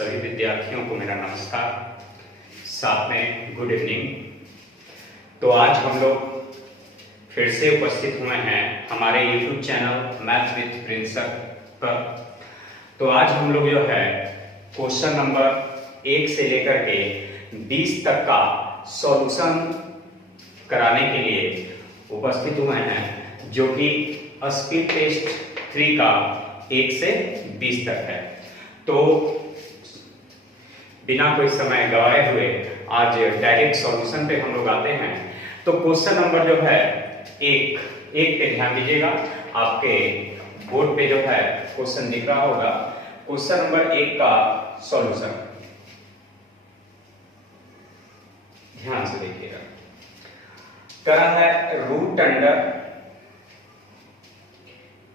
सभी विद्यार्थियों को मेरा नमस्कार, साथ में गुड इवनिंग। तो आज हम लोग फिर से उपस्थित हुए हैं हमारे YouTube channel math with Prince पर। तो आज हम लोग जो है क्वेश्चन नंबर 1 से लेकर के 20 तक का सॉल्यूशन कराने के लिए उपस्थित हुए हैं, जो कि स्पीड टेस्ट 3 का 1 से 20 तक है। तो बिना कोई समय गवाए हुए आज डायरेक्ट सॉल्यूशन पे हम लोग आते हैं। तो क्वेश्चन नंबर जो है एक पे ध्यान दीजिएगा, आपके बोर्ड पे जो है क्वेश्चन दिख रहा होगा। क्वेश्चन नंबर 1 का सॉल्यूशन ध्यान से देखिएगा। करा है root under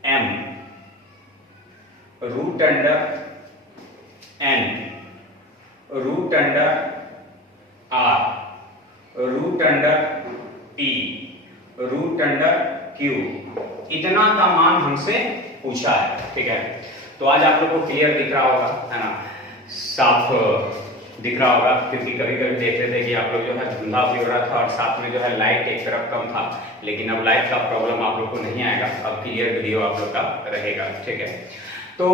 m, root under n, root under r, root under p, root under q, इतना का मान हमसे पूछा है। ठीक है, तो आज आप लोग को क्लियर दिख रहा होगा, है ना, साफ दिख रहा होगा, क्योंकि कभी कभी देख रहे थे कि आप लोग जो है धुंधला भी हो रहा था और साथ में जो है लाइट एक तरफ कम था, लेकिन अब लाइट का प्रॉब्लम आप लोग को नहीं आएगा, अब क्लियर वीडियो आप लोग का रहेगा। ठीक है, तो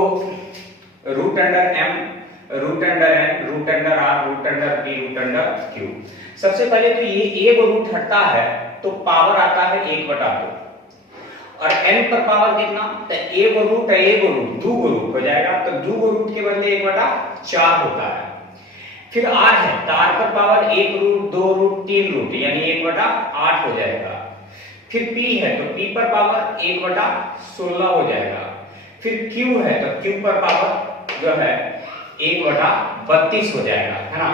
root under m, root under n, root under r, root under p, root under q। सबसे पहले तो ये एक रूट हटता है तो पावर आता है 1/2, और n पर पावर कितना, तो एक रूट है, एक रूट दो रूट हो जाएगा, तो दो रूट के बदले 1/4 होता है। फिर r है, तो r पर पावर 1 रूट, 2 रूट, 3 रूट, यानी 1/8 हो जाएगा। फिर p है, तो p पर पावर 1/16 हो जाएगा। फिर q है, तो q पर पावर जो है 1/32 हो जाएगा, है ना।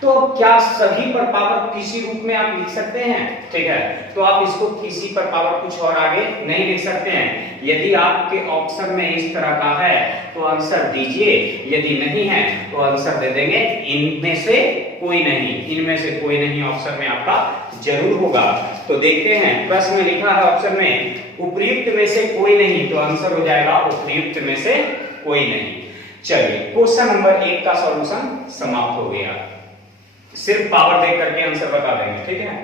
तो क्या सभी पर पावर किसी रूप में आप लिख सकते हैं? ठीक है, तो आप इसको किसी पर पावर कुछ और आगे नहीं लिख सकते हैं। यदि आपके ऑप्शन में इस तरह का है तो आंसर दीजिए, यदि नहीं है तो आंसर दे देंगे इनमें से कोई नहीं, इनमें से कोई नहीं ऑप्शन में आपका जरूर होगा। तो देखते हैं, प्रश्न में लिखा है ऑप्शन में उपयुक्त में से कोई नहीं, तो आंसर हो जाएगा उपयुक्त में से कोई नहीं। चलिए, क्वेश्चन नंबर 1 का सॉल्यूशन समाप्त हो गया। सिर्फ पावर देख करके आंसर बता देंगे। ठीक है,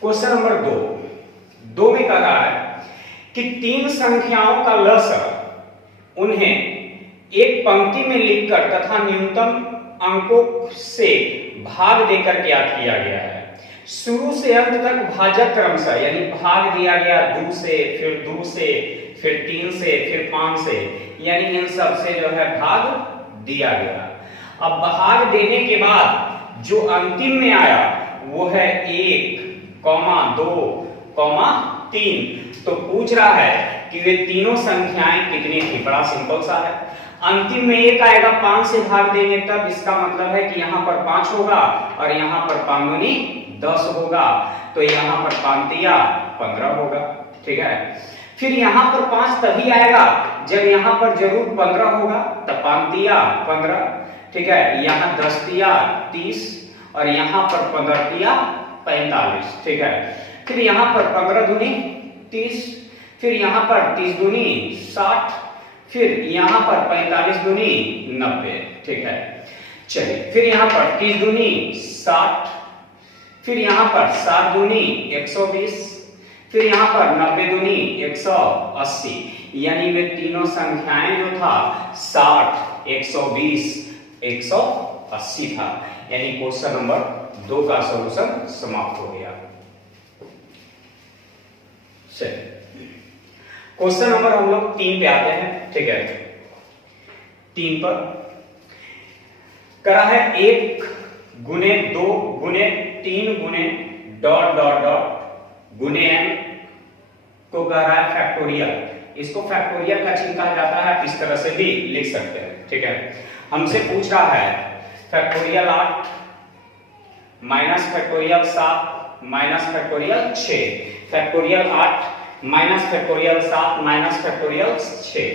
क्वेश्चन नंबर 2 में कह रहा है कि 3 संख्याओं का लसाअ उन्हें एक पंक्ति में लिखकर तथा न्यूनतम अंकों से भाग देकर ज्ञात किया गया है। शुरू से अंत तक भाजक क्रमशः, यानी भाग दिया गया 2 से, फिर 2 से, फिर 3 से, फिर 5 से, यानी इन सब से जो है भाग दिया गया। अब भाग देने के बाद जो अंतिम में आया वो है 1, 2, 3। तो पूछ रहा है कि वे तीनों संख्याएं कितनी थी। बड़ा सिंपल सा है, अंतिम में 1 आएगा, 5 से भाग देंगे तब इसका मतलब है कि यहाँ पर 5 होगा और यहाँ पर 5 दूनी 10 होगा, तो यहाँ पर 5 तिया 15 होगा। ठीक है, फिर यहाँ पर 5 तभी आएगा जब यहाँ पर जरूर 15 होगा, तब 5 तिया 15। ठीक है, यहाँ 10 तिया 30 और यहाँ पर 15 तिया 45। ठीक है, फिर यहाँ पर 15 दूनी 30, फिर यहाँ पर 30 दूनी 60, फिर यहाँ पर 45 दूनी 90। ठीक है, चलिए, फिर यहाँ पर 30 दूनी 60, फिर यहाँ पर 7 दूनी 120, फिर यहाँ पर 90 दूनी 180, यानी वे तीनों संख्याएं जो था 60, 120, 180 था। यानी क्वेश्चन नंबर 2 का सॉल्यूशन समाप्त हो गया। चलिए, क्वेश्चन नंबर हम लोग 3 पे आते हैं। ठीक है, 3 पर करा है 1 गुने 2 गुने 3 गुने डॉट डॉट डॉट गुने n को कह रहा है फैक्टोरियल। इसको फैक्टोरियल का चिन्ह कहा जाता है, इस तरह से भी लिख सकते हैं। ठीक है, हमसे पूछ रहा है factorial 8 minus factorial 7 minus factorial 6, factorial 8 minus factorial 7 minus factorial 6।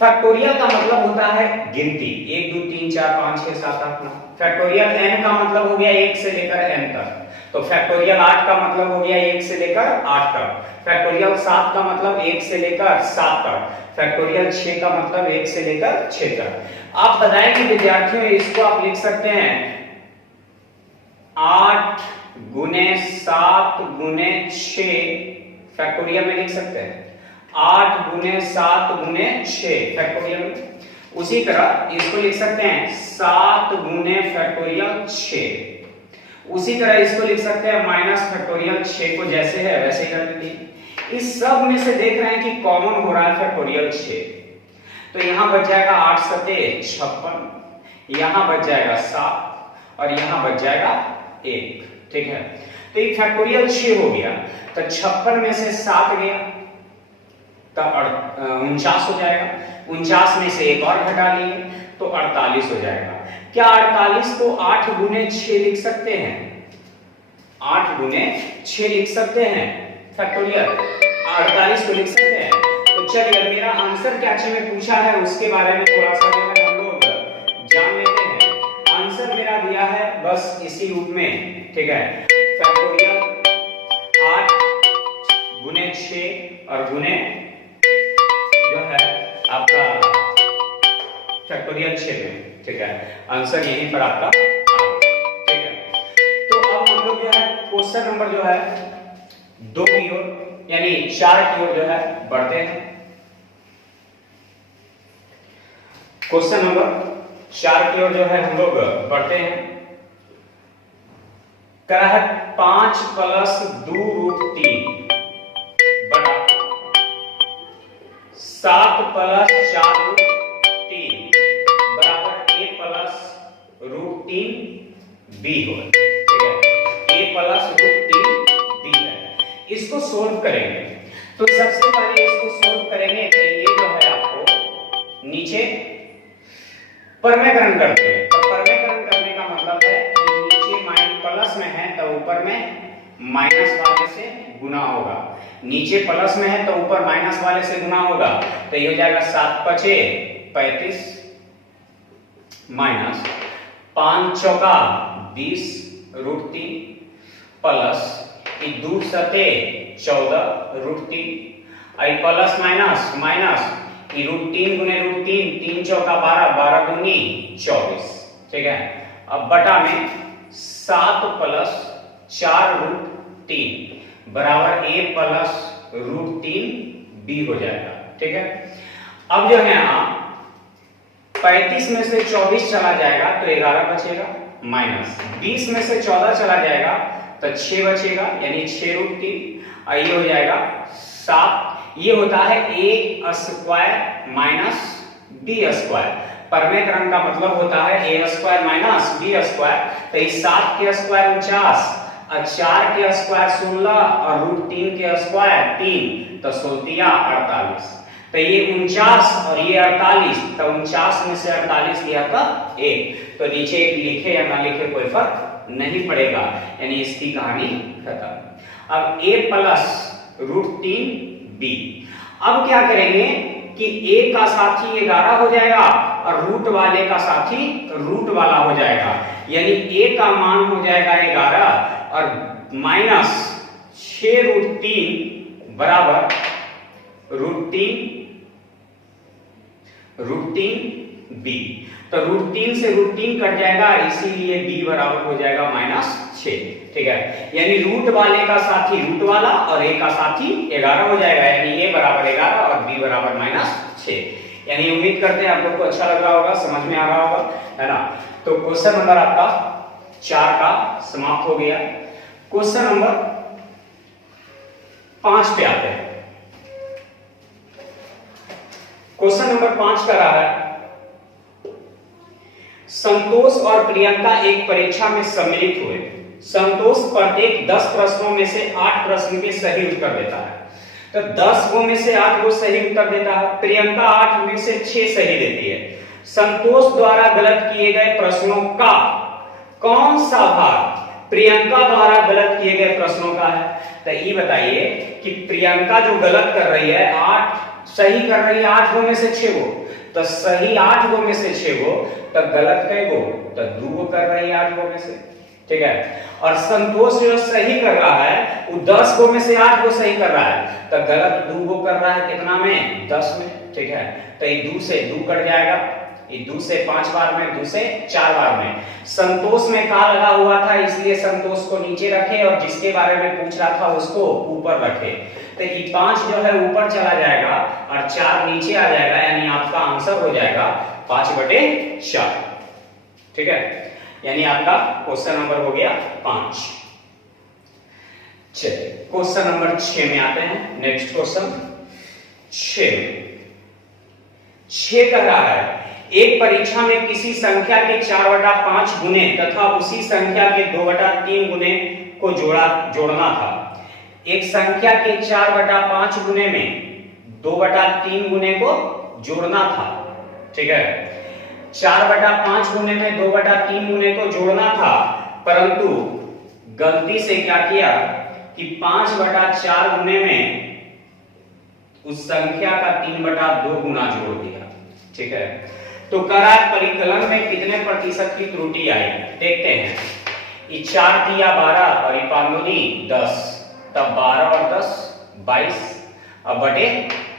Factorial का मतलब होता है गिनती, 1 2 3 4 5 6 7 8 9। फैक्टोरियल n का मतलब हो गया 1 से लेकर n तक। तो फैक्टोरियल 8 का मतलब हो गया 1 से लेकर 8 तक, फैक्टोरियल 7 का मतलब 1 से लेकर 7 तक, फैक्टोरियल 6 का मतलब 1 से लेकर 6 तक। आप बताएं कि विद्यार्थियों इसको आप लिख सकते हैं 8 गुने 7 गुने 6 फैक्टोरियल में लिख सकते हैं, 8 गुने 7 गुने 6 फैक्टोरियल में। उसी तरह इसको लिख सकते हैं 7 गुने फैक्टोरियल 6। उसी तरह इसको लिख सकते हैं माइनस फैक्टोरियल 6 को जैसे है वैसे ही कर लीजिए। इस सब में से देख रहे हैं कि कॉमन हो रहा है फैक्टोरियल 6, तो यहां बच जाएगा 8 सते 56, यहां बच जाएगा 7 और यहां बच जाएगा 1। ठीक है, तो ये फैक्टोरियल 6 हो गया, तो 56 में से 7 गया तब 49 हो जाएगा, 49 में से एक और घटा लिए तो 48 हो जाएगा। क्या 48 को 8 गुने 6 लिख सकते हैं? 8 गुने 6 लिख सकते हैं फैक्टोरियल, 48 को लिख सकते हैं। तो चलिए मेरा आंसर क्या में पूछा है उसके बारे में थोड़ा सा जो है हम लोग जान लेते हैं। आंसर मेरा दिया है बस इसी रूप में, ठीक है, फैक्टोरियल 8 गुने 6 और गुने जो है आपका फैक्टोरियल 6 में, ठीक है, आंसर यहीं पर आपका, ठीक है। तो अब हम लोग जो है क्वेश्चन नंबर जो है 2 की ओर यानी 4 की ओर जो है बढ़ते हैं। क्वेश्चन नंबर 4 की ओर जो है हम लोग बढ़ते हैं। कह रहा है 5 + 2√3 बटा 7 + 4√3 बराबर a + √3b हो, ठीक है, a + √3b है। इसको सोल्व करेंगे तो सबसे पहले इसको सोल्व करेंगे तो ये जो है आपको नीचे परमेकरण करते हैं। तो परमेकरण करने का मतलब है कि नीचे माइनस प्लस में है तो ऊपर में माइनस वाले से गुना होगा, नीचे प्लस में है तो ऊपर माइनस वाले से गुना होगा, तो ये हो जाएगा 7 × 5 = 35 माइनस 5 × 4 = 20√3 प्लस 2 सते 14√3 आई प्लस माइनस माइनस √3 गुने √3 3 चौका 12 12 दूनी 24, ठीक है। अब बटा में 7 + 4√3 बराबर a + √3b हो जाएगा, ठीक है। अब जो है आप 35 में से 24 चला जाएगा तो 11 बचेगा, माइनस 20 में से 14 चला जाएगा तो 6 बचेगा यानी 6√3, ये हो जाएगा 7। ये होता है a² - b²। परमेकरण का मतलब होता है a² - b²। तो इस 7 के स्क्वायर 49 और 4 के स्क्वायर 16 और √3 के स्क्वायर 3 तो 48। तो ये 49 और ये 48, तो 49 में से 48 लिया था 1, तो नीचे एक लिखे या ना लिखे कोई फर्क नहीं पड़ेगा, यानी इसकी कहानी खत्म। अब a + √3b, अब क्या करेंगे कि a का साथी 11 हो जाएगा और रूट वाले का साथी रूट वाला हो जाएगा, यानी a का मान हो जाएगा 11 और माइनस 6√3 बराबर √3b। तो √3 से √3 कट जाएगा, इसीलिए b बराबर हो जाएगा -6, ठीक है। यानी रूट वाले का साथी रूट वाला और a का साथी 11 हो जाएगा, यानी a बराबर 11 और b बराबर -6। यानी उम्मीद करते हैं आप लोग को अच्छा लग रहा होगा, समझ में आ रहा होगा, है ना। तो क्वेश्चन नंबर आपका 4 का समाप्त हो गया। क्वेश्चन नंबर 5 पे आते हैं। क्वेश्चन नंबर 5 का रहा है संतोष और प्रियंका एक परीक्षा में सम्मिलित हुए। संतोष प्रत्येक 10 प्रश्नों में से 8 प्रश्न के सही उत्तर देता है, तो 10 में से 8 को सही उत्तर देता है। प्रियंका 8 में से 6 सही देती है। संतोष द्वारा गलत किए गए प्रश्नों का कौन सा भाग प्रियंका द्वारा गलत किए गए प्रश्नों का है? तो ये बताइए कि प्रियंका जो गलत कर रही है 8 सही कर रही है 8 में से 6 गो, तो सही 8 में से 6 गो, तो गलत कै गो? तो 2 गो कर रही है 8 में से, ठीक है। और संतोष जो सही कर रहा है वो 10 गो में से 8 गो सही कर रहा है, तो गलत 2 गो कर रहा है कितना में, 10 में, ठीक है। तो ये 2 से 2 कट जाएगा, ये 2 से 5 बार में, 2 से 4 बार में। संतोष में का लगा हुआ था इसलिए संतोष को नीचे रखे और जिसके बारे में पूछ रहा था उसको ऊपर रखे। तो ये 5 जो है ऊपर चला जाएगा और 4 नीचे आ जाएगा, यानी आपका आंसर हो जाएगा 5/4, ठीक है। यानी आपका क्वेश्चन नंबर हो गया 5। चलिए क्वेश्चन नंबर 6 में आते हैं। नेक्स्ट क्वेश्चन 6 कह रहा है एक परीक्षा में किसी संख्या के 4/5 गुने तथा उसी संख्या के 2/3 गुने को जोड़ना था। एक संख्या के 4/5 गुने में 2/3 गुने को जोड़ना था, ठीक है। 4/5 गुने में 2/3 गुने को जोड़ना था, परंतु गलती से क्या किया कि 5/4 गुने में उस संख्या का 3/2 गुना जोड़ दिया, ठीक है। तो करा परिकलन में कितने प्रतिशत की त्रुटि आई, देखते हैं। ये 4 तिया 12 और ये 5 दूनी 10, तब 12 और 10 22 अब बटे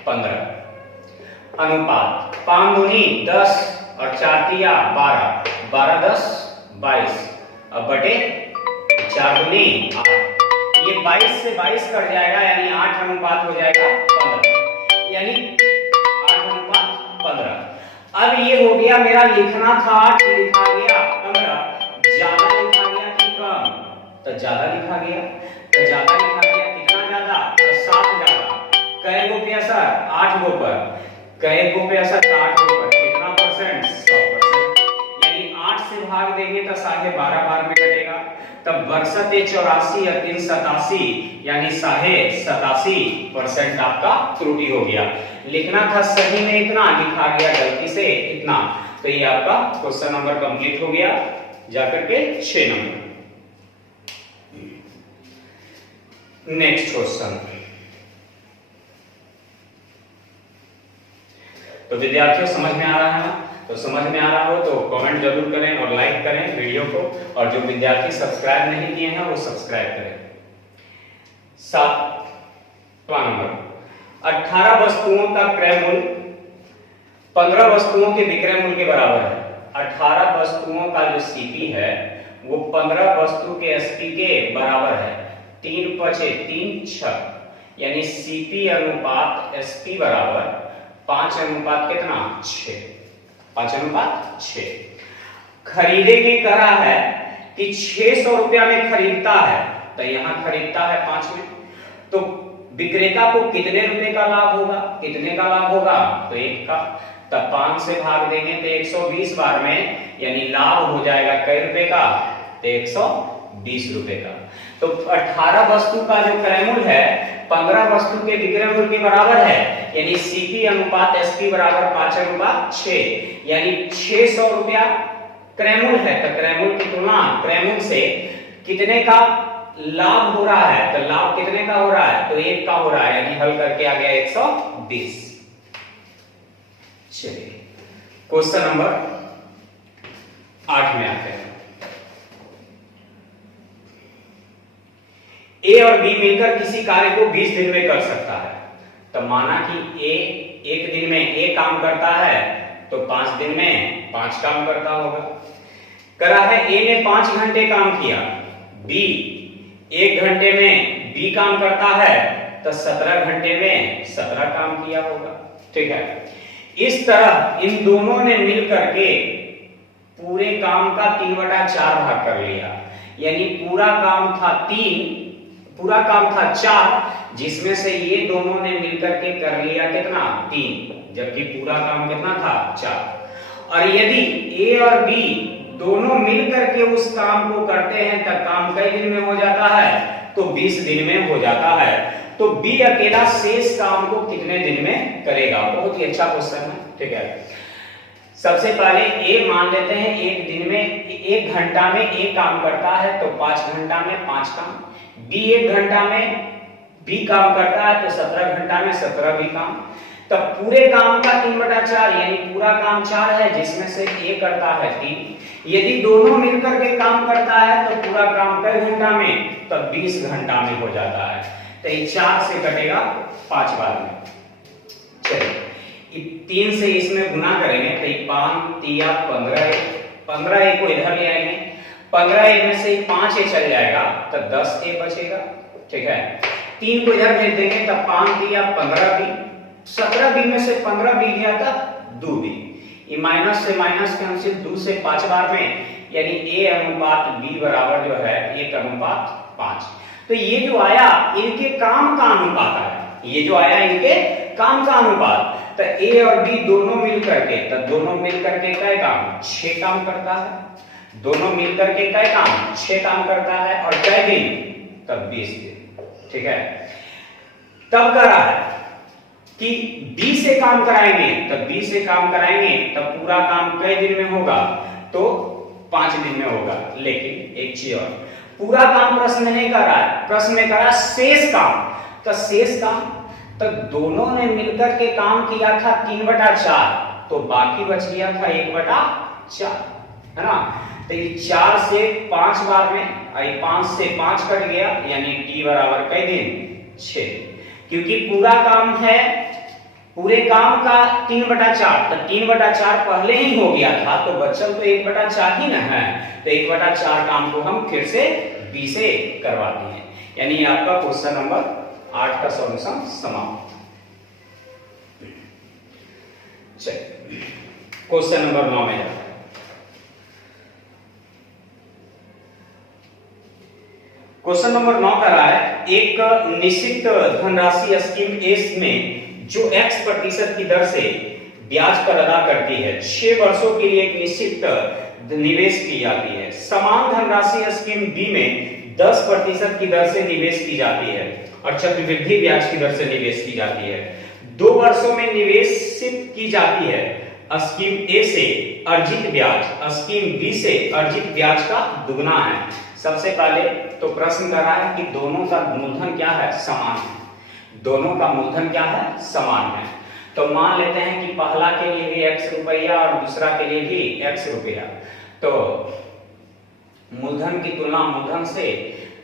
15 अनुपात 5 दूनी 10 और 4 तिया 12, 12 10 22 अब बटे 4 दूनी 8। ये 22 से 22 कट जाएगा, यानी 8 अनुपात हो जाएगा 15, यानी 8 अनुपात 15। अब ये हो गया मेरा लिखना था 8, लिखा गया 15, ज्यादा लिखा गया कि कम, तो ज्यादा लिखा गया, तो ज्यादा लिखा गया, कितना ज्यादा, तो 7 ज्यादा। कै गो पे असर, 8 गो पर, कै गो पे असर 8 गो पर, कितना परसेंट, 100%, यानी 8 से भाग देंगे तो 12.5 बार में कटेगा, तब 62 84 और 3 87, यानी 87% आपका त्रुटि हो गया। लिखना था सही में इतना, लिखा गया गलती से इतना, तो ये आपका क्वेश्चन नंबर कंप्लीट हो गया जाकर के 6 नंबर। Next question. तो विद्यार्थियों समझ में आ रहा है ना? तो समझ में आ रहा हो तो कमेंट जरूर करें और लाइक करें वीडियो को, और जो विद्यार्थी सब्सक्राइब नहीं किए हैं वो सब्सक्राइब करें। 7वां नंबर, 18 वस्तुओं का क्रय मूल्य 15 वस्तुओं के विक्रय मूल्य के बराबर है। 18 वस्तुओं का जो सीपी है वो 15 वस्तु के एसपी के बराबर है। 3 5 3 6, यानी सीपी अनुपात एसपी बराबर 5 अनुपात कितना, 6, 5 अनुपात 6। खरीदे के करा है कि 600 रुपया में खरीदता है, तो यहां खरीदता है 5 में, तो विक्रेता को कितने रुपए का लाभ होगा, कितने का लाभ होगा, तो 1 का, तब 5 से भाग देंगे तो 120 बार में, यानी लाभ हो जाएगा कई रुपए का, तो 120 रुपए का। तो 18 वस्तु का जो क्रय मूल्य है 15 वस्तु के विक्रय मूल्य के बराबर है, यानी सीपी अनुपात एसपी बराबर 5 अनुपात 6, यानी 600 रुपया क्रय मूल्य है, तो क्रय मूल्य की तुलना क्रय मूल्य से कितने का लाभ हो रहा है, तो लाभ कितने का हो रहा है, तो 1 का हो रहा है, यानी हल करके आ गया 120। चलिए क्वेश्चन नंबर 8 में आते हैं। ए और बी मिलकर किसी कार्य को 20 दिन में कर सकता है। तो माना कि ए 1 दिन में ए काम करता है, तो 5 दिन में 5 काम करता होगा। करा है ए ने 5 घंटे काम किया, बी 1 घंटे में बी काम करता है, तो 17 घंटे में 17 काम किया होगा, ठीक है। इस तरह इन दोनों ने मिल करके पूरे काम का 3/4 भाग कर लिया, यानी पूरा काम था 3, पूरा काम था 4, जिसमें से ये दोनों ने मिलकर के कर लिया कितना, 3, जबकि पूरा काम कितना था 4। और यदि ए और बी दोनों मिलकर के उस काम को करते हैं तब काम कई दिन में हो जाता है, तो 20 दिन में हो जाता है। तो बी अकेला शेष काम को कितने दिन में करेगा, बहुत ही अच्छा क्वेश्चन है, ठीक है। सबसे पहले ए मान लेते हैं 1 दिन में 1 घंटा में ए काम करता है, तो 5 घंटा में 5 काम, बी 1 घंटा में बी काम करता है, तो 17 घंटा में 17 भी काम। तब पूरे काम का 3/4 यानी पूरा काम 4 है, जिसमें से ए करता है 3। यदि दोनों मिलकर के काम करता है तो पूरा काम कई घंटा में, तब 20 घंटा में हो जाता है। तो ये 4 से कटेगा 5 बार में। चलिए 3 से इसमें गुना करेंगे तो 5 3 15, 15 को इधर ले आएंगे, 15 में से 5 चल जाएगा तो 10 बचेगा। ठीक है, 3 को इधर भेज देंगे तब 5 3 15 भी, 17 बी में से 15 बी गया था 2 बी। ये माइनस से माइनस कैंसिल, 2 से 5 बार में, यानी ए अनुपात बी बराबर जो है 1:5। तो ये जो आया इनके काम का अनुपात आया, ये जो आया इनके काम का अनुपात। तो ए और बी दोनों मिलकर के, तब दोनों मिलकर के क्या काम 6 काम करता है, दोनों मिलकर के क्या काम 6 काम करता है, और कै दिन तब 20 दिन। ठीक है, तब कह रहा है कि बी से काम कराएंगे, तब बी से काम कराएंगे तब पूरा काम कई दिन में होगा, तो 5 दिन में होगा। लेकिन एक चीज और, पूरा काम प्रश्न में नहीं कर रहा है, प्रश्न में कर रहा है शेष काम। तो शेष काम, तो दोनों ने मिलकर के काम किया था 3/4, तो बाकी बच गया था 1/4, है ना। तो ये 4 से 5 बार में, 5 से 5 कट गया, यानी टी बराबर कई दिन 6। क्योंकि पूरा काम है, पूरे काम का 3/4, तो 3/4 पहले ही हो गया था, तो बच्चों तो 1/4 ही ना है। तो 1/4 काम को हम फिर से बी से करवाते हैं। यानी आपका क्वेश्चन नंबर 8 का सॉल्यूशन समाप्त। चलिए क्वेश्चन नंबर 9 में जाते हैं। क्वेश्चन नंबर 9 कर रहा है, एक निश्चित धनराशि स्कीम एस में जो x% की दर से ब्याज पर अदा करती है, 6 वर्षों के लिए एक निश्चित निवेश की जाती है। समान धनराशि स्कीम बी में 10% की दर से निवेश की जाती है और चक्रवृद्धि ब्याज की दर से निवेश की जाती है। 2 वर्षों में निवेशित की जाती है स्कीम ए से अर्जित ब्याज स्कीम बी से अर्जित ब्याज का दुगना है। सबसे पहले तो प्रश्न कर रहा है कि दोनों का मूलधन क्या है, समान है। दोनों का मूलधन क्या है, समान है। तो मान लेते हैं कि पहला के लिए भी x रुपया और दूसरा के लिए भी x रुपया। तो मूलधन की तुलना मूलधन से,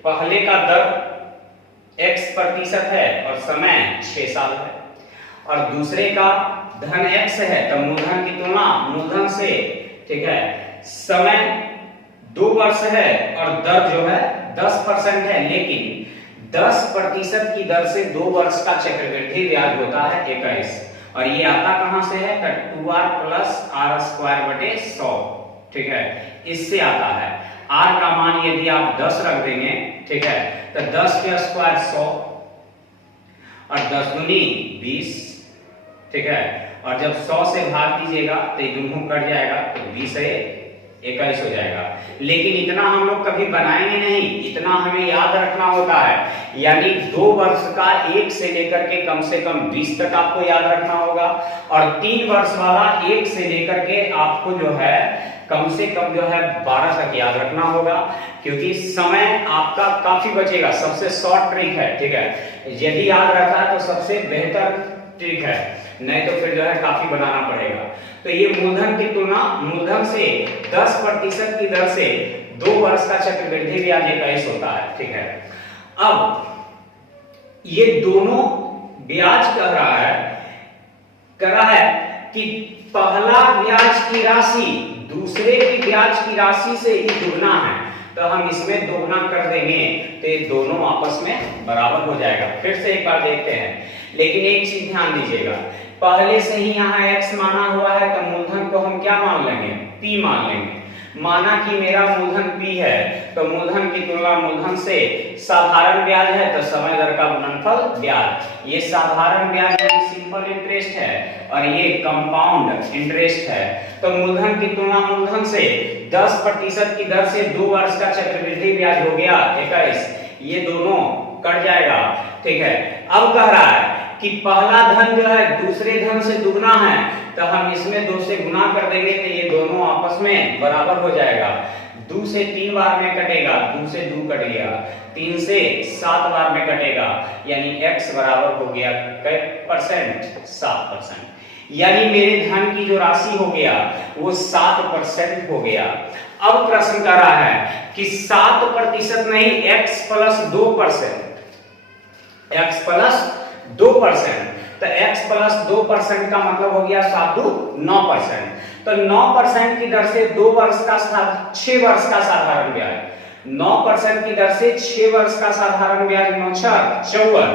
पहले का दर x% है और समय 6 साल है, और दूसरे का धन x है, तो मूलधन की तुलना मूलधन से, ठीक है, समय 2 वर्ष है और दर जो है 10% है। लेकिन 10% की दर से 2 वर्ष का चक्रवृद्धि ब्याज होता है 21, और ये आता कहां से है, 2r + r²/100। ठीक है, इससे आता है। r का मान यदि आप 10 रख देंगे, ठीक है, तो 10 के स्क्वायर 100 और 10 दूनी 20। ठीक है, और जब 100 से भाग दीजिएगा तो ये दोनों कट जाएगा, तो 20 से 21 हो जाएगा। लेकिन इतना हम लोग कभी बनाएंगे नहीं, इतना हमें याद रखना होता है। यानी 2 वर्ष का 1 से लेकर के कम से कम 20 तक आपको याद रखना होगा, और 3 वर्ष वाला 1 से लेकर के आपको जो है कम से कम जो है 12 तक याद रखना होगा, क्योंकि समय आपका काफी बचेगा। सबसे शॉर्ट ट्रिक है, ठीक है, यदि याद रखा है तो सबसे बेहतर ट्रिक है, नहीं तो फिर जो है काफी बनाना पड़ेगा। तो ये मूलधन की तुलना मूलधन से 10% की दर से 2 वर्ष का चक्रवृद्धि ब्याज 21 होता है। ठीक है, अब ये दोनों ब्याज कह रहा है कि पहला ब्याज की राशि दूसरे की ब्याज की राशि से ही दुगना है, तो हम इसमें दोगुना कर देंगे तो ये दोनों आपस में बराबर हो जाएगा। फिर से एक बार देखते हैं, लेकिन एक चीज ध्यान दीजिएगा, पहले से ही यहाँ x माना हुआ है, तो मूलधन को हम क्या मान लेंगे, p मान लेंगे। माना कि मेरा मूलधन p है, तो मूलधन की तुलना मूलधन से, साधारण ब्याज है तो समय दर का गुणनफल ब्याज। ये साधारण ब्याज यानी सिंपल इंटरेस्ट है, और ये कंपाउंड इंटरेस्ट है। तो मूलधन की तुलना मूलधन से 10% की दर से 2 वर्ष का चक्रवृद्धि ब्याज हो गया 21, ये दोनों कट जाएगा। ठीक है, अब कह रहा है कि पहला धन जो है दूसरे धन से दुगना है, तो हम इसमें 2 से गुना कर देंगे तो ये दोनों आपस में बराबर हो जाएगा। 2 से 3 बार में कटेगा, 2 से 2 कट गया, 3 से 7 बार में कटेगा, यानी x बराबर हो गया कै परसेंट? 7%। यानी मेरे धन की जो राशि हो गया वो 7% हो गया। अब प्रश्न कर रहा है कि 7% नहीं, x प्लस 2%, x प्लस 2%, तो x प्लस 2% का मतलब हो गया 7 2 9%। तो 9% की दर से 6 वर्ष का साधारण ब्याज, 9% की दर से 6 वर्ष का साधारण ब्याज 9 54,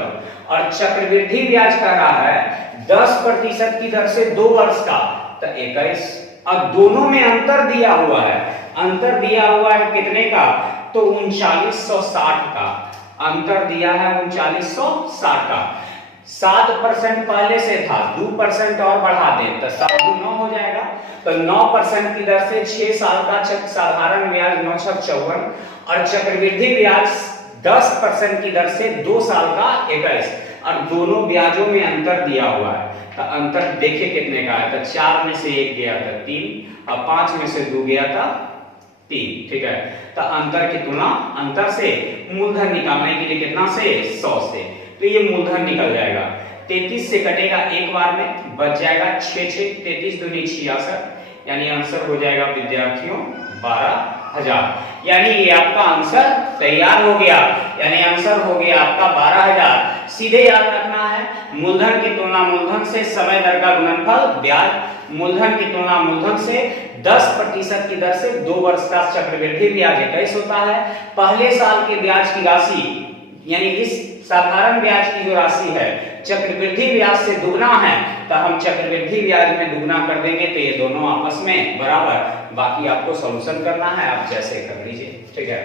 और चक्रवृद्धि ब्याज कह रहा है 10% की दर से 2 वर्ष का, तो 21। अब दोनों में अंतर दिया हुआ है, अंतर दिया हुआ है कितने का? तो 3960 का अंतर दिया है, 3960 का। 7% पहले से था, 2% और बढ़ा दें तो 7 2 9 हो जाएगा। तो 9% की दर से 6 साल का साधारण ब्याज 9 54, और चक्रवृद्धि ब्याज 10% की दर से 2 साल का 21, और दोनों ब्याजों में अंतर दिया हुआ है। तो अंतर देखिए कितने का है, तो 4 में से 1 गया था 3, और 5 में से 2 गया था 3, ठीक है। तो अंतर की तुलना, अंतर से मूलधन निकालने के लिए कितना से? 100 से, तो ये मूलधन निकल जाएगा। 33 से कटेगा एक बार में, बच जाएगा 6 6, 33 दूनी 66, यानी आंसर हो जाएगा विद्यार्थियों 12,000। यानी ये आपका आंसर तैयार हो गया, यानी आंसर हो गया आपका 12,000। सीधे याद रखना है, मूलधन की तुलना मूलधन से, समय दर का गुणनफल ब्याज, मूलधन की तुलना मूलधन से, 10% की दर से 2 वर्ष का चक्रवृद्धि ब्याज 21 होता है। पहले साल के ब्याज की राशि, यानी इस साधारण ब्याज की जो राशि है चक्रवृद्धि ब्याज से दुगना है, तो हम चक्रवृद्धि ब्याज में दुगना कर देंगे, तो ये दोनों आपस में बराबर। बाकी आपको सॉल्यूशन करना है, आप जैसे कर लीजिए, ठीक है।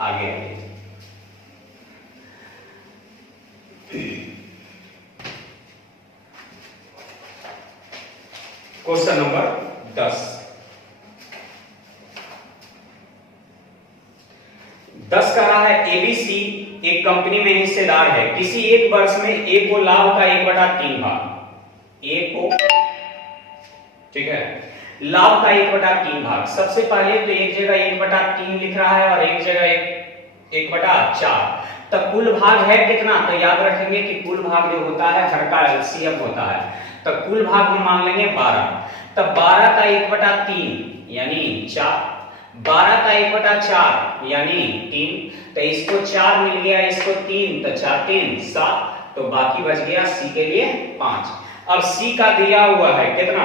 आगे क्वेश्चन नंबर 10 कह रहा है एबीसी एक कंपनी में हिस्सेदार है, किसी एक वर्ष में ए को लाभ का 1/3 भाग, ए को, ठीक है, लाभ का 1/3 भाग। सबसे पहले तो एक जगह 1/3 लिख रहा है और एक जगह 1/4, तो कुल भाग है कितना? तो याद रखेंगे कि कुल भाग जो होता है हर का एलसीएम होता है, तो कुल भाग हम मान लेंगे 12, तो 12 का 1/3 यानी 4, 12 का 1/4 यानी 3, तो इसको 4 मिल गया, इसको 3, तो 4 3 7, तो बाकी बच गया सी के लिए 5। अब सी का दिया हुआ है कितना?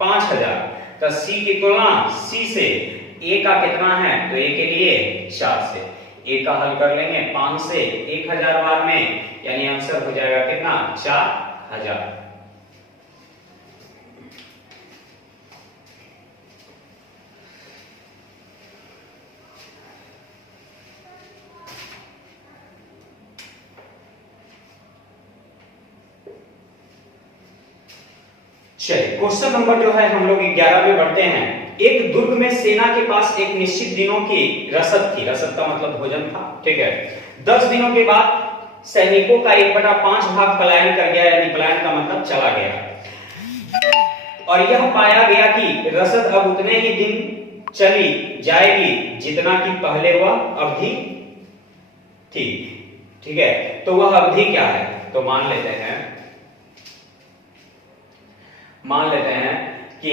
5000, तो सी की तुलना सी से ए का कितना है? तो ए के लिए 4 से, ए का हल कर लेंगे 5 से 1000 बार में, यानी आंसर हो जाएगा कितना? 4000। चलिए क्वेश्चन नंबर जो है हम लोग 11 में बढ़ते हैं। एक दुर्ग में सेना के पास एक निश्चित दिनों की रसद थी, रसद का मतलब भोजन था, ठीक है। 10 दिनों के बाद सैनिकों का 1/5 भाग पलायन कर गया, यानी पलायन का मतलब चला गया, और यह पाया गया कि रसद अब उतने ही दिन चली जाएगी जितना कि पहले वह अवधि थी, ठीक है। तो वह अवधि क्या है? तो मान लेते हैं कि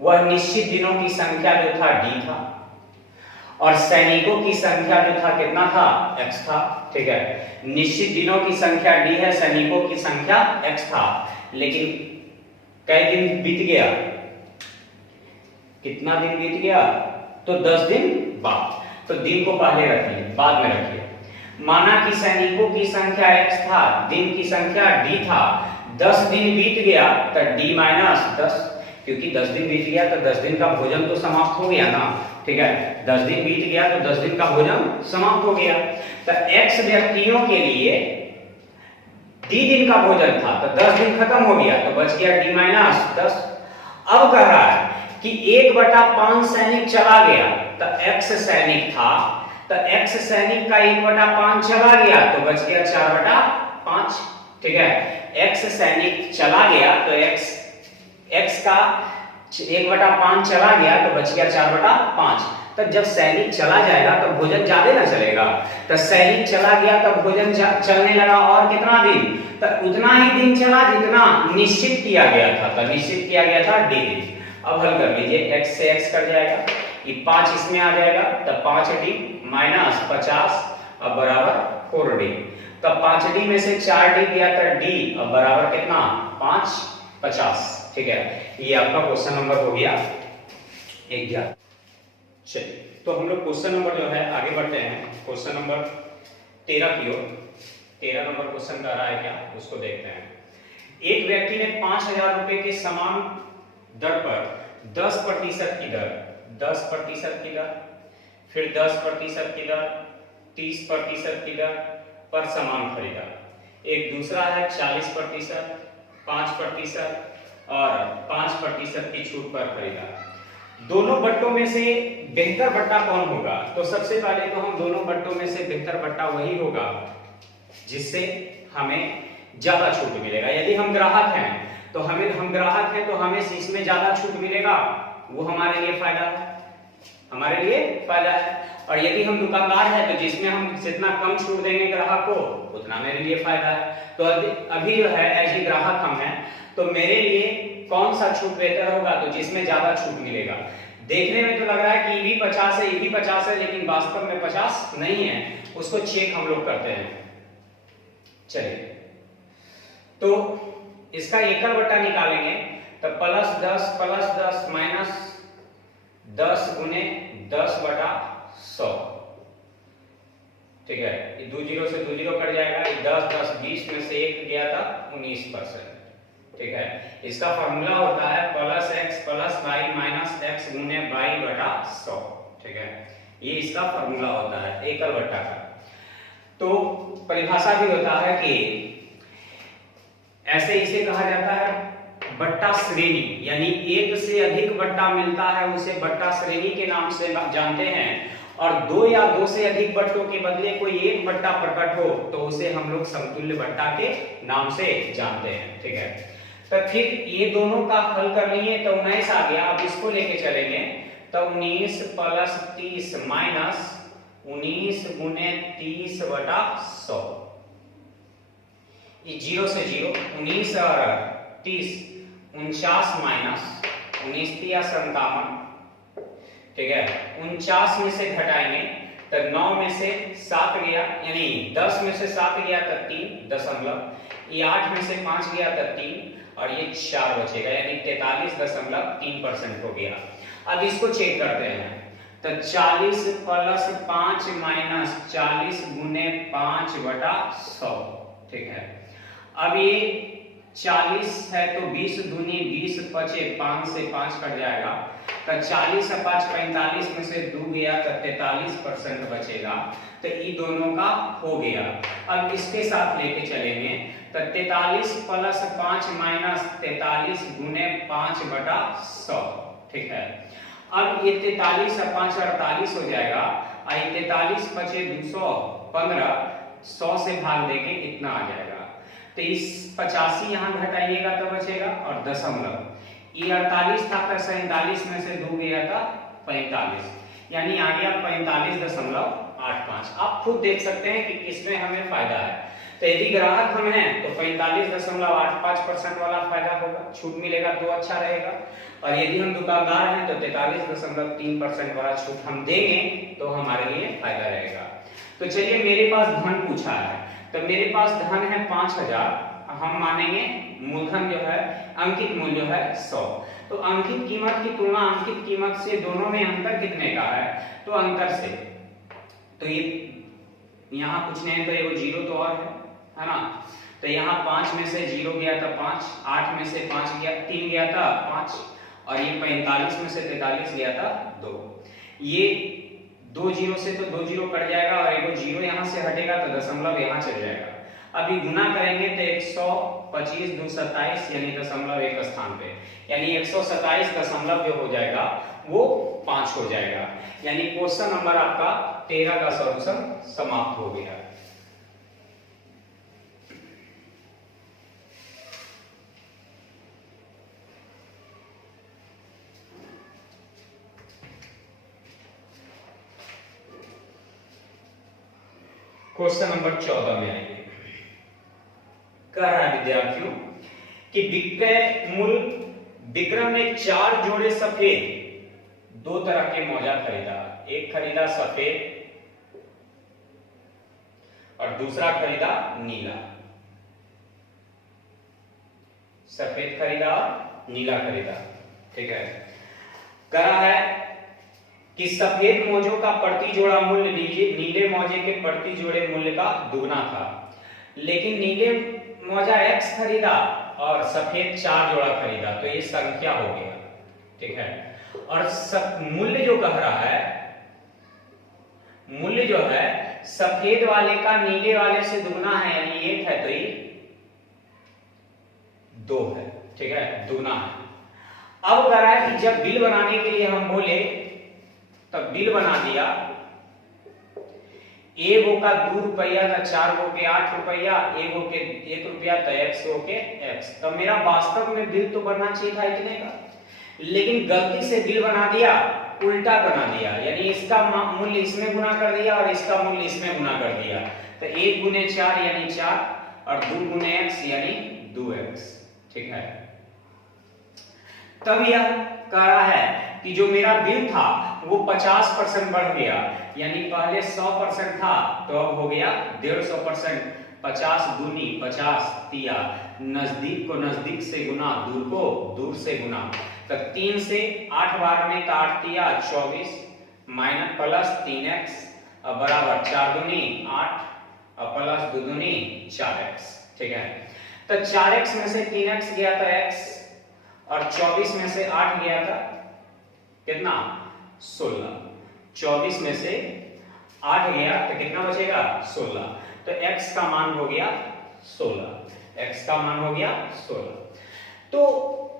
वह निश्चित दिनों की संख्या जो था डी था, और सैनिकों की संख्या जो था कितना था? एक्स था, ठीक है। निश्चित दिनों की संख्या डी है, सैनिकों की संख्या एक्स था, लेकिन कई दिन बीत गया, कितना दिन बीत गया? तो 10 दिन बाद, तो दिन को पहले रखिए, बाद में रखिए। माना कि सैनिकों की संख्या x था, दिन की संख्या d था, 10 दिन बीत गया तो d - 10, क्योंकि 10 दिन बीत गया तो 10 दिन का भोजन तो समाप्त हो गया ना, ठीक है। 10 दिन बीत गया तो 10 दिन का भोजन समाप्त हो गया, तो x व्यक्तियों के लिए d दिन का भोजन था, तो 10 दिन खत्म हो गया, तो बच गया d - 10। अब कह रहा है कि 1/5 सैनिक चला गया, तो x सैनिक था, तो x सैनिक का 1/5 चला गया, तो बच गया 4/5, ठीक है। x सैनिक चला गया तो x का 1/5 चला गया तो बच गया 4/5, तो जब सैनिक चला जाएगा तो भोजन ज्यादा ना चलेगा। तो सैनिक चला गया तो भोजन चलने लगा और कितना दिन, तो उतना ही दिन चला जितना निश्चित किया गया था। तो निश्चित किया गया था डी दिन। अब हल कर लीजिए, x से x कट जाएगा, ये 5 इसमें आ जाएगा, तो 5d माइनस 50 अब बराबर 4d। तो 5d में से 4d गया तो d अब बराबर कितना 5 50। ठीक है, ये आपका क्वेश्चन नंबर हो गया 11। चलिए तो हम लोग क्वेश्चन नंबर जो है आगे बढ़ते हैं, क्वेश्चन नंबर 13 की ओर। 13 नंबर क्वेश्चन का रहा है क्या, उसको देखते हैं। एक व्यक्ति ने 5000 रुपए के समान दर पर 10% की दर, 10% की दर, फिर 10% की दर, 30% की दर पर सामान खरीदा। एक दूसरा है 40%, 5% और 5% की छूट पर खरीदा। दोनों बट्टों में से बेहतर बट्टा कौन होगा? तो सबसे पहले तो हम दोनों बट्टों में से बेहतर बट्टा वही होगा जिससे हमें ज्यादा छूट मिलेगा। यदि हम ग्राहक हैं तो हम ग्राहक हैं तो हमें इसमें ज्यादा छूट मिलेगा, वो हमारे लिए फायदा है, हमारे लिए फायदा है। और यदि हम दुकानदार हैं तो जिसमें हम जितना कम छूट देंगे ग्राहक को उतना मेरे लिए फायदा है। तो अभी जो है एज ए ग्राहक हम हैं तो मेरे लिए कौन सा छूट बेहतर होगा? तो जिसमें ज्यादा छूट मिलेगा। देखने में तो लग रहा है कि EV 50 है, EV 50 है, लेकिन वास्तव में 50 नहीं है। उसको चेक हम लोग करते हैं। चलिए तो इसका एकड़ बट्टा निकालेंगे तो +10 माइनस 10 गुने 10/100। ठीक है, ये 2 जीरो से 2 जीरो कट जाएगा, 10 10 20 में से 1 गया था 19%। ठीक है, इसका फॉर्मूला होता है +x + y माइनस x गुने y/100। ठीक है, ये इसका फॉर्मूला होता है एकड़ बट्टा का। तो परिभाषा भी होता है कि ऐसे इसे कहा जाता है बट्टा श्रेणी, यानी एक से अधिक बट्टा मिलता है उसे बट्टा श्रेणी के नाम से जानते हैं। और 2 या 2 से अधिक बट्टों के बदले कोई एक बट्टा प्रकट हो तो उसे हम लोग समतुल्य बट्टा के नाम से जानते हैं। ठीक है, तो फिर ये दोनों का हल कर लिए तो 19 आ गया। अब इसको लेके चलेंगे तो 19 + 30 माइनस 19 गुने 30/100। ये 0 से 0, 19 और 30 49 माइनस 19 × 57। ठीक है, 49 में से घटाएंगे तो 9 में से 7 गया, यानी 10 में से 7 गया तो 3 दशमलव, ये 8 में से 5 गया तो 3 और ये 4 बचेगा, यानी 43.3% हो गया। अब इसको चेक करते हैं तो 40 + 5 माइनस 40 गुने 5/100। ठीक है, अब ये 40 है तो 20 दूनी 20 बचे, 5 से 5 कट जाएगा तो 40 और 5 45 में से 2 गया तो 43% बचेगा। तो ये दोनों का हो गया। अब इसके साथ लेके चलेंगे तो 43 + 5 माइनस 43 गुने 5/100। ठीक है, अब ये 43 और 5 48 हो जाएगा, और ये 43 बचे 215, 100 से भाग देंगे इतना आ जाएगा। तो इस 85 यहाँ घटाइएगा तो बचेगा और दशमलव, ये 48 था तो 47 में से 2 गया था 45, यानी आ गया 45.85। आप खुद देख सकते हैं कि किसमें हमें फायदा है। तो यदि ग्राहक हम हैं तो 45.85% वाला फायदा होगा, छूट मिलेगा तो अच्छा रहेगा। और यदि हम दुकानदार हैं तो 43.3% वाला छूट हम देंगे तो हमारे लिए फायदा रहेगा। तो चलिए, मेरे पास धन पूछा है तो मेरे पास धन है 5000, हम मानेंगे मूलधन जो है अंकित मूल्य जो है 100। तो अंकित कीमत की तुलना अंकित कीमत से दोनों में अंतर कितने का है? तो अंतर से, तो ये यहाँ कुछ नहीं तो ये 0 तो और है ना। तो यहाँ 5 में से 0 गया था 5, 8 में से 5 गया 3 गया था 5, और ये 45 में से 43 गया था 2। ये 2 0 से तो 2 0 कट जाएगा और एक 0 यहाँ से हटेगा तो दशमलव यहाँ चल जाएगा। अभी गुना करेंगे तो 125 2 27, यानी दशमलव एक स्थान पे, यानी 127 दशमलव जो हो जाएगा वो 5 हो जाएगा। यानी क्वेश्चन नंबर आपका 13 का सॉल्यूशन समाप्त हो गया। क्वेश्चन नंबर 14 में आइए। कह रहा है विद्यार्थियों कि विक्रम ने 4 जोड़े सफेद 2 तरह के मोजा खरीदा। एक खरीदा सफेद और दूसरा खरीदा नीला। सफेद खरीदा और नीला खरीदा, ठीक है। कह रहा है कि सफेद मोजों का प्रति जोड़ा मूल्य नीले मोजे के प्रति जोड़े मूल्य का दुगना था, लेकिन नीले मोजा X खरीदा और सफेद 4 जोड़ा खरीदा, तो ये संख्या हो गया, ठीक है। और मूल्य जो कह रहा है, मूल्य जो है सफेद वाले का नीले वाले से दुगना है, यानी 1 है तो ये 2 है, ठीक है, दुगना है। अब कह रहा है कि जब बिल बनाने के लिए हम बोले तब बिल बना दिया। ए गो का 2 रुपया था, 4 गो के 8 रुपया, ए गो के 1 रुपया, तो एक्स गो के एक्स। तो मेरा वास्तव में बिल तो बनना चाहिए था इतने का, लेकिन गलती से बिल बना दिया, उल्टा बना दिया, यानी इसका मूल्य इसमें गुना कर दिया और इसका मूल्य इसमें गुना कर दिया। तो 1 गुने 4 यानी 4 और 2 गुने x यानी 2x, ठीक है। तब यह कह रहा है कि जो मेरा बिल था वो 50% बढ़ गया, यानी पहले 100% था तो अब हो गया 150%। 50 दूनी 50 तिया, नजदीक को नजदीक से गुना, दूर को दूर से गुना। तो 3 से 8 बार में 8 तिया 24 माइनस प्लस 3x बराबर 4 दूनी 8 और प्लस 2 दूनी 4x, ठीक है। तो 4x में से 3x गया था x और 24 में से 8 गया था कितना 16। 24 में से 8 गया तो कितना बचेगा 16। तो x का मान हो गया 16, x का मान हो गया 16। तो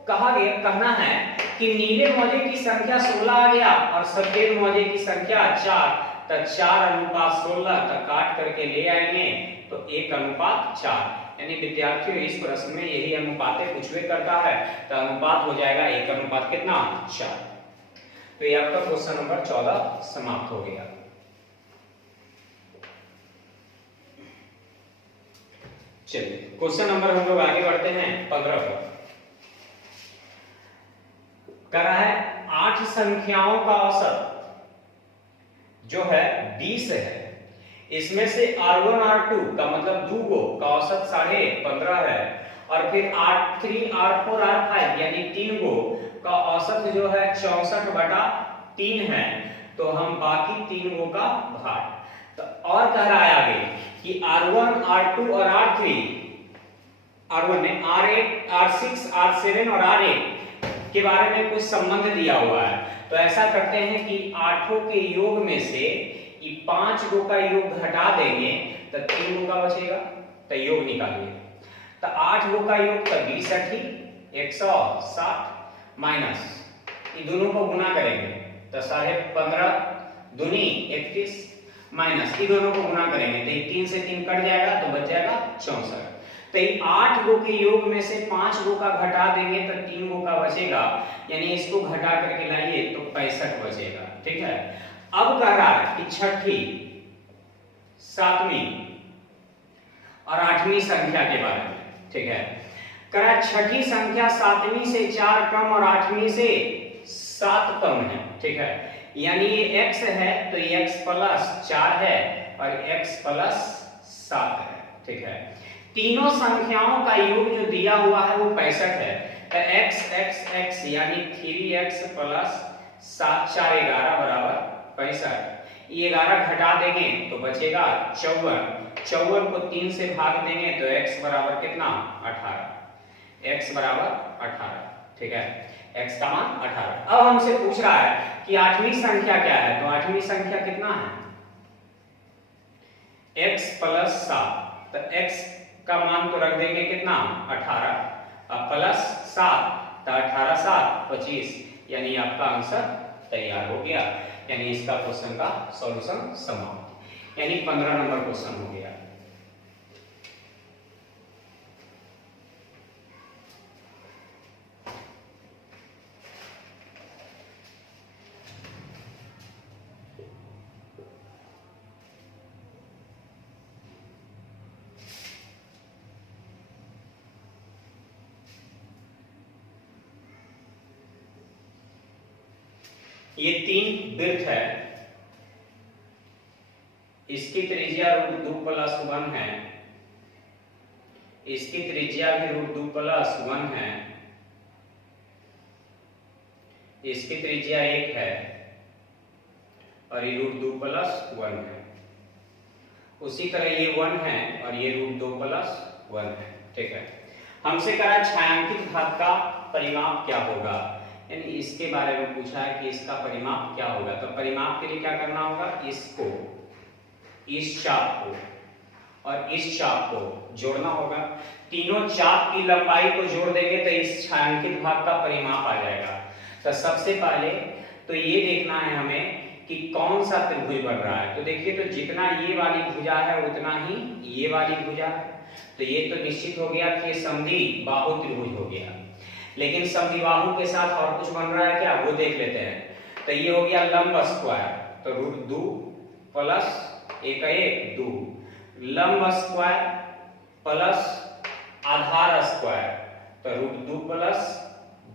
कहना है कि नीले मोजे की संख्या 16 आ गया और सफेद मोजे की संख्या 4, तो 4:16 तक काट करके ले आएंगे तो 1:4। यानी विद्यार्थियों इस प्रश्न में यही अनुपातें पूछवे करता है, तो अनुपात हो जाएगा 1:4 कितना 4। तो ये आपका क्वेश्चन नंबर 14 समाप्त हो गया। चलिए क्वेश्चन नंबर हम लोग आगे बढ़ते हैं 15 पर। कह रहा है 8 संख्याओं का औसत जो है 20 है, इसमें से R1 R2 का मतलब 2 गो का औसत 15.5 है, और फिर R3 R4 R5 यानी 3 गो का औसत जो है 64/3 है। तो हम बाकी 3 गो का भाग, तो और कह रहा है आगे कि R1 R2 और R3, R1 में R8 R6 R7 और R8 के बारे में कुछ संबंध दिया हुआ है। तो ऐसा करते हैं कि 8 के योग में से 5 गो का योग घटा देंगे तो 3 गो का बचेगा, तो योग निकालिए। तो 8 गो का योग तो 20 160 माइनस ये दोनों को गुना करेंगे तो 15.5 दूनी 31 माइनस ये दोनों को गुना करेंगे तो 3 से 3 कट जाएगा तो बच जाएगा 64। तो 8 गो के योग में से 5 गो का घटा देंगे तो 3 गो का बचेगा, यानी इसको घटा करके लाइए तो 65 बचेगा, ठीक है। अब कह रहा है कि 6ठी 7वीं और 8वीं संख्या के बारे में, ठीक है। कह रहा है 6ठी संख्या 7वीं से 4 कम और 8वीं से 7 कम है, ठीक है। यानी ये x है तो ये x प्लस 4 है और x प्लस 7 है, ठीक है। तीनों संख्याओं का योग जो दिया हुआ है वो 65 है, तो x x x यानी 3x प्लस 7 4 11 बराबर 65। ये 11 घटा देंगे तो बचेगा 54। 54 को 3 से भाग देंगे तो x बराबर कितना 18, x बराबर 18, ठीक है। x का मान 18। अब हमसे पूछ रहा है कि 8वीं संख्या क्या है, तो 8वीं संख्या कितना है x प्लस 7, तो x का मान तो रख देंगे कितना 18 और प्लस 7, तो 18 7 25, यानी आपका आंसर तैयार हो गया। यानी इसका क्वेश्चन का सॉल्यूशन समाप्त, यानी 15 नंबर क्वेश्चन हो गया। ये 3 वृत्त है, इसकी त्रिज्या √2+1 है, इसकी त्रिज्या भी √2+1 है, इसकी त्रिज्या 1 है और ये √2+1 है। उसी तरह ये 1 है और ये √2+1 है। ठीक है, हमसे कहा छायांकित भाग का परिमाप क्या होगा, यानी इसके बारे में पूछा है कि इसका परिमाप क्या होगा। तो परिमाप के लिए क्या करना होगा, इसको, इस चाप को और इस चाप को जोड़ना होगा। तीनों चाप की लंबाई को जोड़ देंगे तो इस छायांकित भाग का परिमाप आ जाएगा। तो सबसे पहले तो ये देखना है हमें कि कौन सा त्रिभुज बन रहा है। तो देखिए, तो जितना ये वाली भुजा है उतना ही ये वाली भुजा है। तो ये तो निश्चित हो गया कि ये समद्वि बाहु त्रिभुज हो गया। लेकिन समद्वि बाहु के साथ और कुछ बन रहा है क्या, वो देख लेते हैं। तो ये हो गया लंब स्क्वायर, तो √2 + 1 2, लंब स्क्वायर प्लस आधार स्क्वायर, तो √2 +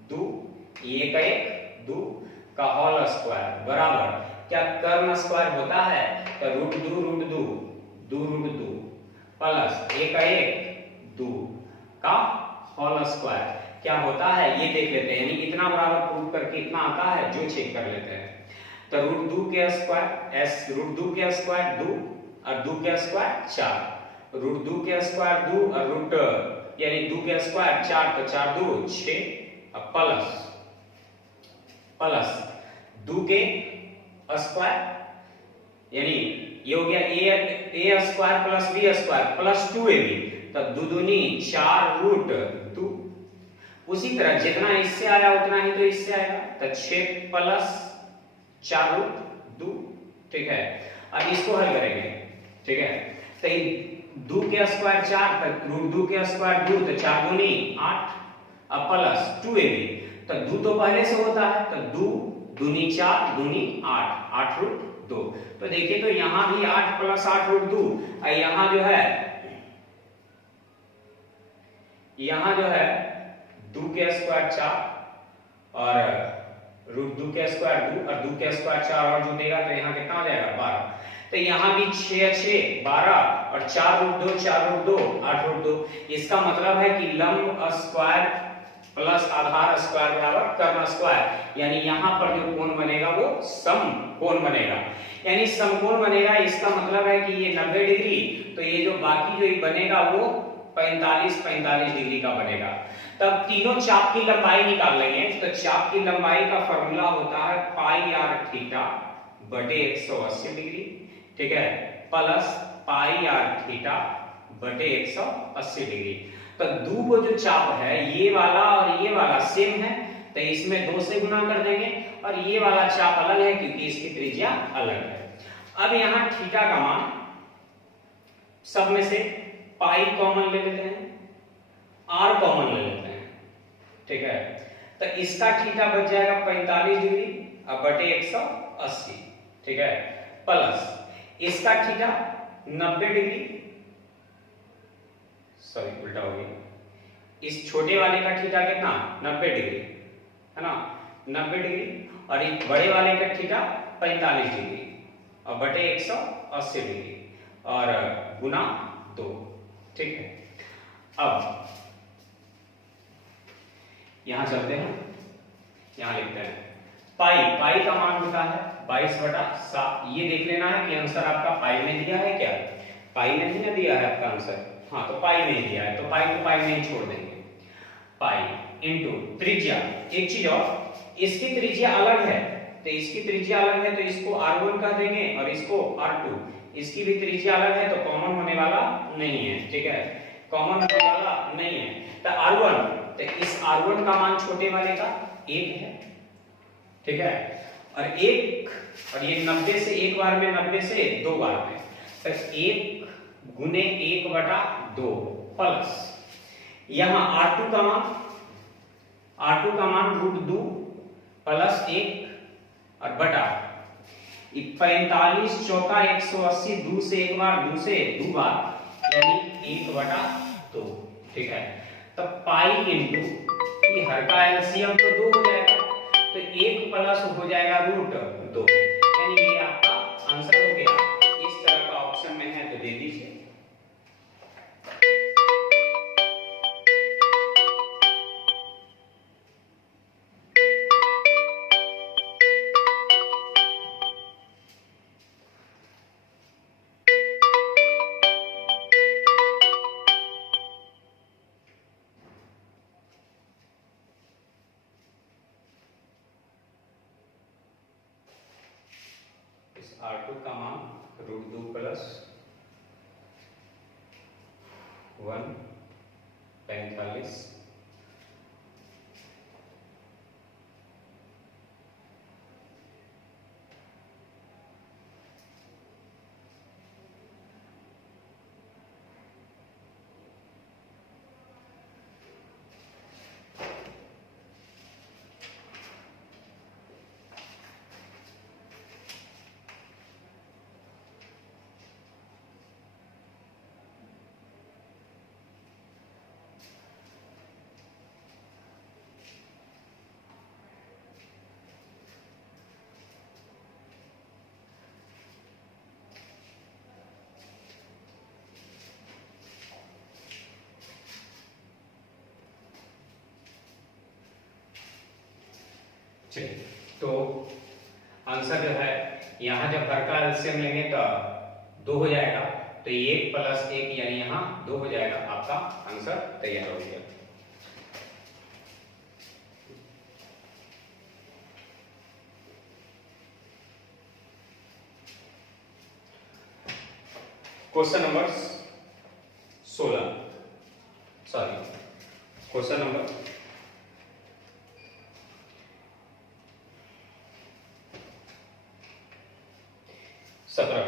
2, 1 2 का होल स्क्वायर बराबर क्या कर्ण स्क्वायर होता है, तो √2 2 प्लस 1 2 का होल स्क्वायर क्या होता है, ये देख लेते हैं। यानी इतना बराबर प्रूव करके इतना आता है जो चेक कर लेते हैं। तो √2 के स्क्वायर √2 के स्क्वायर 2 और 2 के स्क्वायर 4, √2 के स्क्वायर 2 और यानी 2 के स्क्वायर 4, तो 4 2 6 और प्लस 2 के स्क्वायर यानी ये हो गया a square plus b square plus 2ab, तो 2 दूनी 4 √2। उसी तरह जितना इससे आया उतना ही तो इससे आएगा, तो 6 + 4 √2। ठीक है, अब इसको हल करेंगे। ठीक है, तो 2 के स्क्वायर 4, तो √2 के स्क्वायर 2, तो 4 दूनी 8 और प्लस 2ab, तो 2 तो पहले से होता है, तो 2 दूनी 4 दूनी 8 8 √2। तो देखिए, तो यहां भी 8 + 8 √2, और यहां जो है 2 के स्क्वायर 4 और √2 के स्क्वायर 2 और 2 के स्क्वायर 4 और जुड़ेगा तो यहाँ कितना हो जाएगा 12। तो यहाँ भी 6 6 12 और 4 √2 4 √2 8 √2। इसका मतलब है कि लंब स्क्वायर प्लस आधार स्क्वायर बराबर कर्ण स्क्वायर, यानी यहाँ पर जो कोण बनेगा वो समकोण बनेगा, यानी समकोण बनेगा। इसका मतलब है कि ये 90 डिग्री, तो ये जो बाकी जो बनेगा वो 45 डिग्री का बनेगा। तब तीनों चाप की लंबाई निकाल लेंगे। तो चाप की लंबाई का फॉर्मूला होता है πr θ बटे 180 डिग्री। ठीक है, प्लस πr θ बटे 180 डिग्री। तो दो को जो चाप है ये वाला और ये वाला सेम है, तो इसमें 2 से गुना कर देंगे, और ये वाला चाप अलग है क्योंकि इसकी त्रिज्या अलग है। अब यहाँ थीटा का मान सब में से पाई कॉमन ले लेते हैं, आर कॉमन ले लेते हैं। ठीक है, तो इसका थीटा बच जाएगा 45 डिग्री अब बटे 180। ठीक है, प्लस इसका थीटा 90 डिग्री, सॉरी उल्टा हो गया, इस छोटे वाले का थीटा कितना 90 डिग्री है ना, 90 डिग्री, और इस बड़े वाले का थीटा 45 डिग्री और बटे 180 डिग्री और गुना 2। ठीक है, अब यहां चलते हैं, यहां लिखते हैं पाई का मान होता है 22/7। ये देख लेना है कि आंसर आपका पाई में दिया है क्या, पाई में नहीं दिया है आपका आंसर, हाँ तो पाई में दिया है, तो पाई को पाई में ही छोड़ देंगे। पाई इंटू त्रिज्या, एक चीज और, इसकी त्रिज्या अलग है, तो इसकी त्रिज्या अलग है तो इसको r1 कह देंगे और इसको r2। इसकी भी त्रिज्या अलग है तो कॉमन होने वाला नहीं है। ठीक है, कॉमन होने वाला नहीं है, तो r1, तो इस r1 का मान छोटे वाले का 1 है। ठीक है, और 1 और ये 90 से एक बार में, 90 से 2 बार में, तो 1 गुने 1/2 प्लस यहां R2 का मान √2 प्लस 1 और बटा 45 चौका 180, 2 से एक बार, 2 से 2 बार, यानी 1/2। ठीक है, तो पाई इंटू ये हर का एलसीएम तो 2 हो जाएगा, तो 1 प्लस हो जाएगा √2, यानी ये आपका आंसर हो गया। इस तरह का ऑप्शन में है तो दे दीजिए। R2 का मान √2 प्लस 145। चलिए, तो आंसर जो है यहाँ जब हर का एलसीएम लेंगे तो 2 हो जाएगा, तो 1 प्लस 1 यानी यहाँ 2 हो जाएगा। आपका आंसर तैयार हो गया। Question number 16, sorry question number 17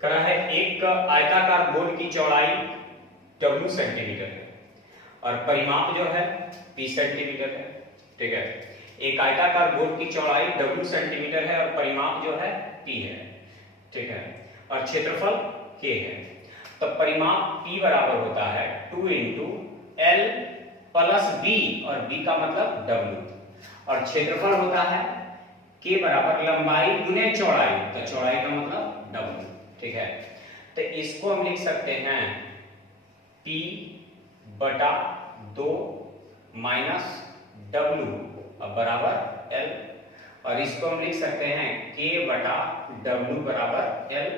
करा है। एक आयताकार बोर्ड की चौड़ाई W सेंटीमीटर है और परिमाप जो है P सेंटीमीटर है। ठीक है, एक आयताकार बोर्ड की चौड़ाई W सेंटीमीटर है और परिमाप जो है P है। ठीक है, और क्षेत्रफल K है। तो परिमाप P बराबर होता है 2 × L प्लस B, और B का मतलब W, और क्षेत्रफल होता है K बराबर लंबाई गुने चौड़ाई, तो चौड़ाई का मतलब W। ठीक है, तो इसको हम लिख सकते हैं P बटा 2 माइनस W बराबर L, और इसको हम लिख सकते हैं K बटा W बराबर L।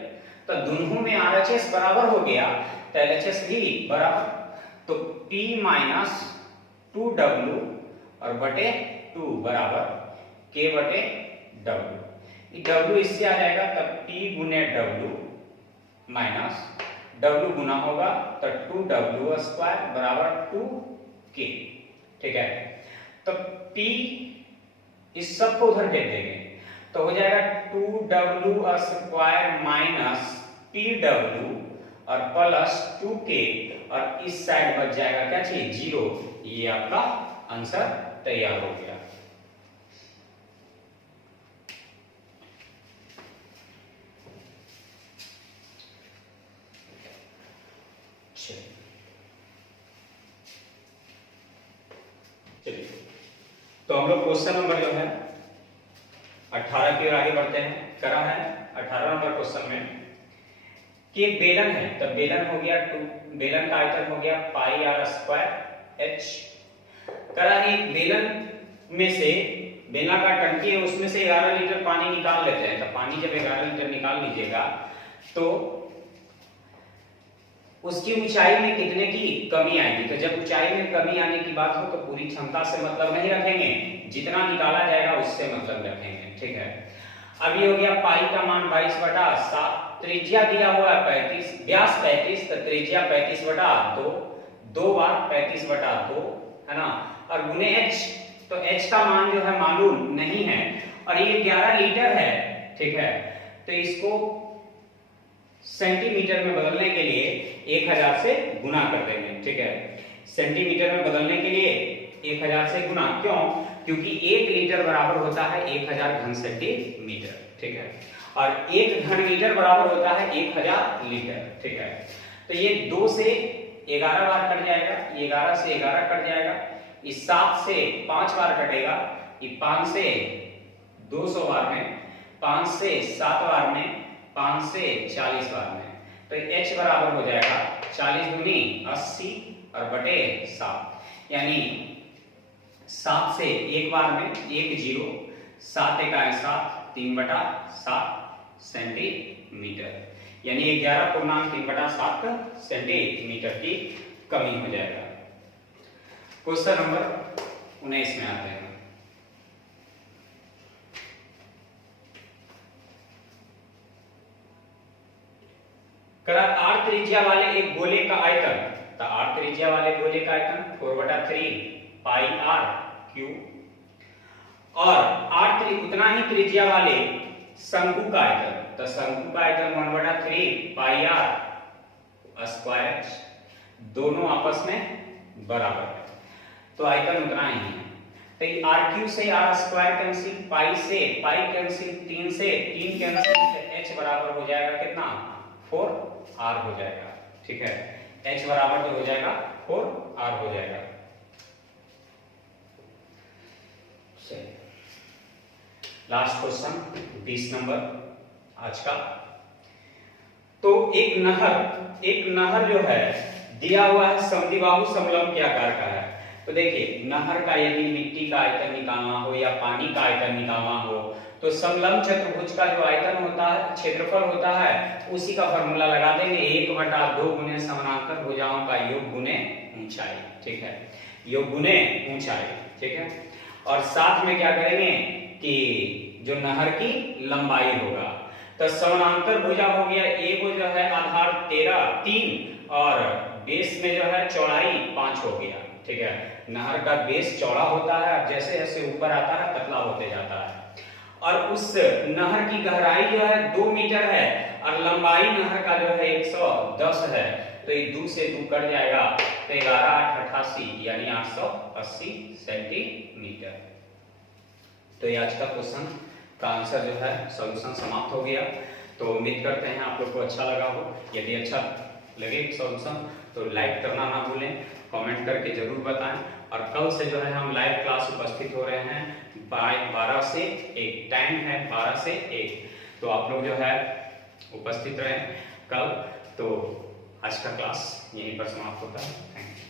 तो दोनों में RHS बराबर हो गया, तो LHS भी बराबर, तो P माइनस 2W और बटे 2 बराबर K बटे W। W इससे आ जाएगा, तब P गुने W माइनस W गुना होगा तो 2W² बराबर 2K। ठीक है, तो P इस सब को उधर दे देंगे तो हो जाएगा 2W² माइनस PW और प्लस 2K, और इस साइड बच जाएगा क्या चाहिए 0। ये आपका आंसर तैयार हो गया। चलिए, तो हम लोग क्वेश्चन नंबर जो है 18 की ओर आगे बढ़ते हैं। करा है 18 नंबर क्वेश्चन में कि एक बेलन है, तो बेलन हो गया 2, बेलन का आयतन हो गया πr² h। करा है एक बेलन में से, बेलनाकार टंकी है, उसमें से 11 लीटर पानी निकाल लेते हैं। तो पानी जब 11 लीटर निकाल लीजिएगा तो उसकी ऊंचाई में कितने की कमी आएगी। तो जब ऊंचाई में कमी आने की बात हो तो पूरी क्षमता से मतलब नहीं रखेंगे, जितना निकाला जाएगा उससे मतलब रखेंगे। ठीक है, अब ये हो गया पाई का मान 22/7, त्रिज्या दिया हुआ है 35, व्यास 35, तो त्रिज्या 35/2, 2 बार 35/2 है ना, और गुने h, तो h का मान जो है मालूम नहीं है, और ये 11 लीटर है। ठीक है, तो इसको सेंटीमीटर में बदलने के लिए 1000 से गुना कर देंगे। ठीक है, सेंटीमीटर में बदलने के लिए 1000 से गुना, क्यों? क्योंकि 1 लीटर बराबर होता है 1000 घन सेंटीमीटर। ठीक है, और 1 घन लीटर बराबर होता है 1000 लीटर। ठीक है, तो ये 2 से 11 बार कट जाएगा, 11 से 11 कट जाएगा, इस 7 से 5 बार कटेगा, ये 5 से 200 बार में, 5 से 7 बार में, 5 से 40 बार में। तो h बराबर हो जाएगा 40 दूनी 80 और बटे 7, यानी 7 से एक बार में 1 0, 7 एका 7, 3/7 सेंटीमीटर, यानी 11.3/7 सेंटीमीटर की कमी हो जाएगा। क्वेश्चन नंबर 19 में आते हैं। r त्रिज्या वाले एक गोले का आयतन, तो r त्रिज्या वाले गोले का आयतन 4/3 पाई r क्यूब और उतना ही त्रिज्या वाले शंकु का आयतन, तो शंकु का आयतन 1/3 पाई r स्क्वायर, दोनों आपस में बराबर है तो आयतन उतना ही है। तो ये आर क्यूब से आर स्क्वायर कैंसिल, पाई से पाई कैंसिल, 3 से 3 कैंसिल, h बराबर हो जाएगा कितना 4r हो जाएगा। ठीक है, h बराबर जो हो जाएगा 4r हो जाएगा। लास्ट क्वेश्चन 20 नंबर आज का। तो एक नहर जो है दिया हुआ है समद्विबाहु समलंब के आकार का है। तो देखिए नहर का यदि मिट्टी का आयतन निकालना हो या पानी का आयतन निकालना हो तो समलंब चतुर्भुज का जो आयतन होता है, क्षेत्रफल होता है, उसी का फॉर्मूला लगा देंगे 1/2 गुने समानांतर भुजाओं का योग गुने ऊंचाई। ठीक है, योग गुने ऊंचाई। ठीक है, और साथ में क्या करेंगे कि जो नहर की लंबाई होगा, तो समानांतर भुजा हो गया, एक जो है आधार 3 और बेस में जो है चौड़ाई 5 हो गया। ठीक है, नहर का बेस चौड़ा होता है, जैसे जैसे ऊपर आता है पतला होते जाता है, और उस नहर की गहराई जो है 2 मीटर है और लंबाई नहर का जो है 110 है, तो ये 2 से 2 कट जाएगा, तो 11×8 = 88 यानी 880 सेंटीमीटर। तो ये आज का क्वेश्चन का आंसर जो है सॉल्यूशन समाप्त हो गया। तो उम्मीद करते हैं आप लोग को अच्छा लगा हो। यदि अच्छा लगे सॉल्यूशन तो लाइक करना ना भूलें, कमेंट करके जरूर बताएं। और कल से जो है हम लाइव क्लास उपस्थित हो रहे हैं 12 से 1, टाइम है 12 से 1, तो आप लोग जो है उपस्थित रहें कल। तो आज का क्लास यहीं पर समाप्त होता है। Thank you.